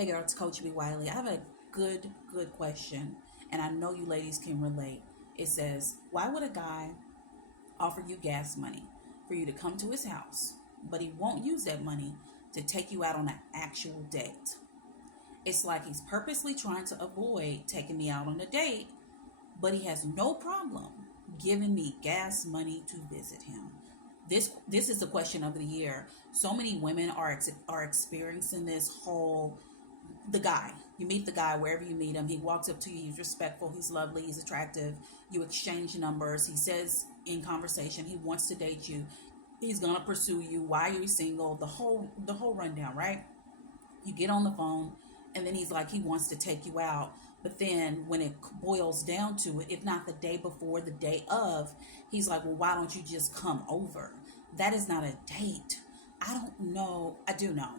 Hey girl, it's Coach B. Wiley. I have a good question, and I know you ladies can relate. It says, why would a guy offer you gas money for you to come to his house, but he won't use that money to take you out on an actual date? It's like he's purposely trying to avoid taking me out on a date, but he has no problem giving me gas money to visit him. This is the question of the year. So many women are experiencing this whole the guy. You meet the guy wherever you meet him. He walks up to you. He's respectful. He's lovely. He's attractive. You exchange numbers. He says in conversation he wants to date you. He's gonna pursue you. Why are you single? The whole rundown, right? You get on the phone, and then he's like he wants to take you out. But then when it boils down to it, if not the day before, the day of, he's like, well, why don't you just come over? That is not a date. I don't know. I do know.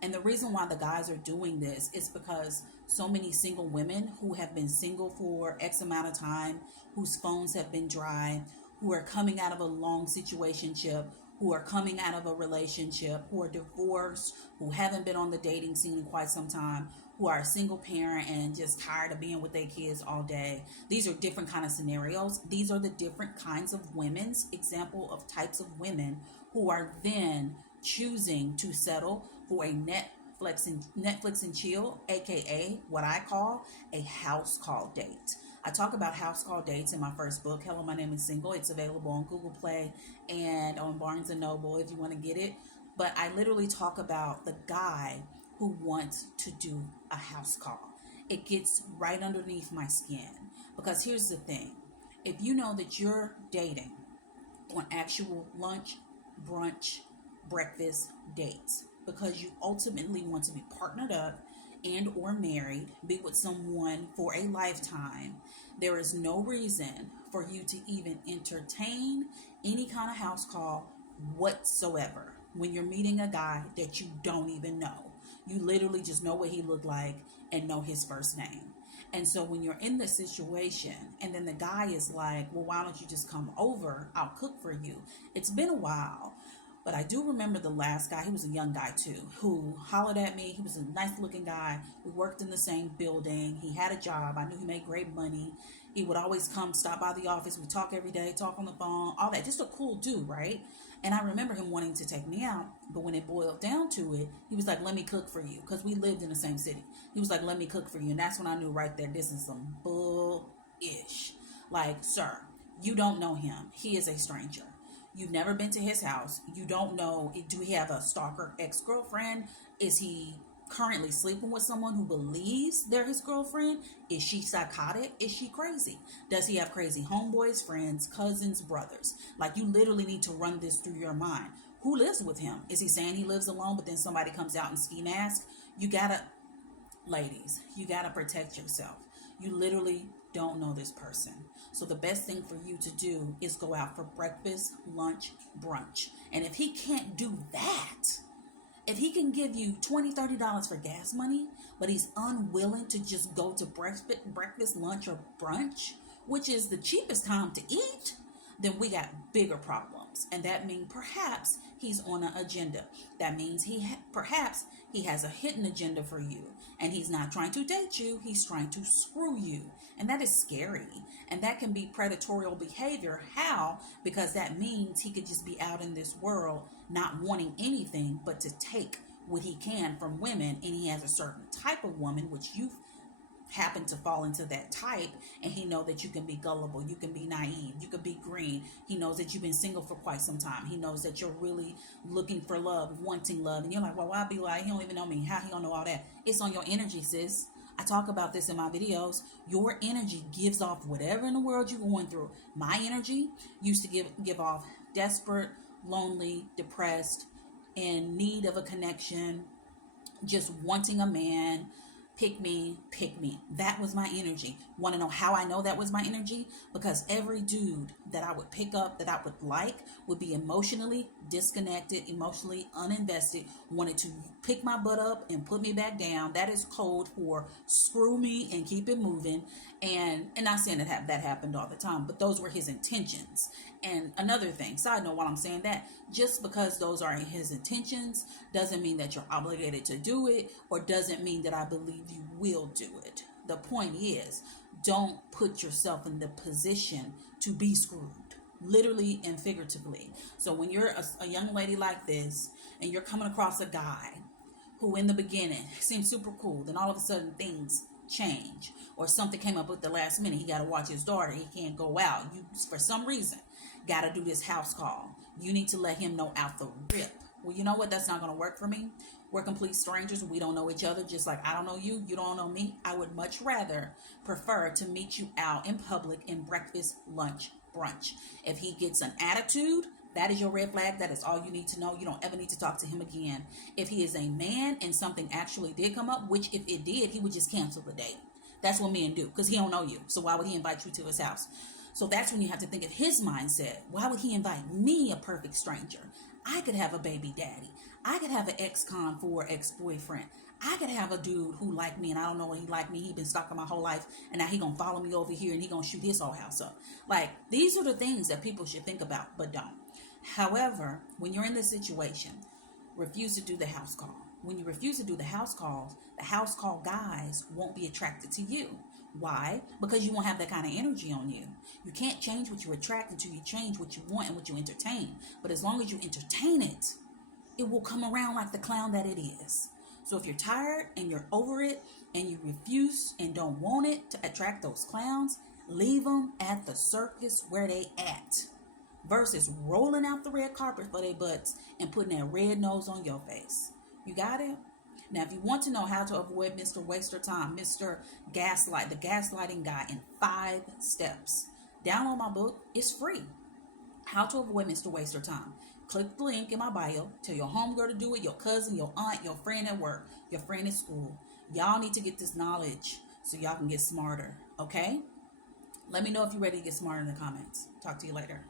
And the reason why the guys are doing this is because so many single women who have been single for X amount of time, whose phones have been dry, who are coming out of a long situationship, who are coming out of a relationship, who are divorced, who haven't been on the dating scene in quite some time, who are a single parent and just tired of being with their kids all day. These are different kind of scenarios. These are the different kinds of women's example of types of women who are then choosing to settle for a Netflix and chill, aka what I call a house call date. I talk about house call dates in my first book, Hello, My Name is Single. It's available on Google Play and on Barnes and Noble if you want to get it. But I literally talk about the guy who wants to do a house call. It gets right underneath my skin because here's the thing. If you know that you're dating on actual lunch, brunch, breakfast dates because you ultimately want to be partnered up and or married, be with someone for a lifetime, there is no reason for you to even entertain any kind of house call whatsoever when you're meeting a guy that you don't even know. You literally just know what he looked like and know his first name. And so when you're in this situation and then the guy is like, well, why don't you just come over? I'll cook for you. It's been a while. But I do remember the last guy, he was a young guy too, who hollered at me. He was a nice looking guy. We worked in the same building. He had a job. I knew he made great money. He would always come, stop by the office. We talk every day, talk on the phone, all that. Just a cool dude, right? And I remember him wanting to take me out. But when it boiled down to it, he was like, let me cook for you. Because we lived in the same city. He was like, let me cook for you. And that's when I knew right there, this is some bull-ish. Like, sir, you don't know him. He is a stranger. You've never been to his house. You don't know, do he have a stalker ex-girlfriend? Is he currently sleeping with someone who believes they're his girlfriend? Is she psychotic? Is she crazy? Does he have crazy homeboys, friends, cousins, brothers? Like, you literally need to run this through your mind. Who lives with him? Is he saying he lives alone, but then somebody comes out in ski mask? Ladies, you gotta protect yourself. You literally don't know this person. So the best thing for you to do is go out for breakfast, lunch, brunch. And if he can't do that, if he can give you $20, $30 for gas money, but he's unwilling to just go to breakfast, lunch, or brunch, which is the cheapest time to eat, then we got bigger problems. And that means perhaps he's on an agenda. That means perhaps he has a hidden agenda for you. And he's not trying to date you, he's trying to screw you. And that is scary. And that can be predatory behavior. How? Because that means he could just be out in this world not wanting anything but to take what he can from women. And he has a certain type of woman, which you've happen to fall into that type, and he know that you can be gullible, you can be naive, you can be green. He knows that you've been single for quite some time. He knows that you're really looking for love, wanting love, and you're like, well, why be like, he don't even know me, how he don't know all that? It's on your energy, sis. I talk about this in my videos. Your energy gives off whatever in the world you're going through. My energy used to give off desperate, lonely, depressed, in need of a connection, just wanting a man, pick me, pick me. That was my energy. Want to know how I know that was my energy? Because every dude that I would pick up that I would like would be emotionally disconnected, emotionally uninvested, wanted to pick my butt up and put me back down. That is code for screw me and keep it moving. And not saying that happened all the time, but those were his intentions. And another thing, side note, while I'm saying that, just because those are his intentions doesn't mean that you're obligated to do it, or doesn't mean that I believe you will do it. The point is, don't put yourself in the position to be screwed, literally and figuratively. So when you're a young lady like this and you're coming across a guy who in the beginning seemed super cool, then all of a sudden things change, or something came up at the last minute, he got to watch his daughter, he can't go out, you for some reason got to do this house call, you need to let him know out the rip, well, you know what, that's not going to work for me. We're complete strangers, we don't know each other, just like I don't know you, you don't know me. I would much rather prefer to meet you out in public in breakfast, lunch, brunch. If he gets an attitude, that is your red flag. That is all you need to know. You don't ever need to talk to him again. If he is a man and something actually did come up, which if it did, he would just cancel the date. That's what men do, because he don't know you. So why would he invite you to his house? So that's when you have to think of his mindset. Why would he invite me, a perfect stranger? I could have a baby daddy. I could have an ex-con for ex-boyfriend. I could have a dude who liked me and I don't know what he liked me. He been stalking my whole life and now he gonna follow me over here and he gonna shoot his whole house up. Like, these are the things that people should think about, but don't. However, when you're in this situation, refuse to do the house call. When you refuse to do the house call guys won't be attracted to you. Why? Because you won't have that kind of energy on you. You can't change what you attract until you change what you want and what you entertain. But as long as you entertain it, it will come around like the clown that it is. So if you're tired and you're over it and you refuse and don't want it to attract those clowns, leave them at the circus where they at. Versus rolling out the red carpet for their butts and putting that red nose on your face. You got it? Now, if you want to know how to avoid Mr. Waster Time, Mr. Gaslight, the gaslighting guy in 5 steps, download my book. It's free. How to Avoid Mr. Waster Time. Click the link in my bio. Tell your homegirl to do it, your cousin, your aunt, your friend at work, your friend at school. Y'all need to get this knowledge so y'all can get smarter, okay? Let me know if you're ready to get smarter in the comments. Talk to you later.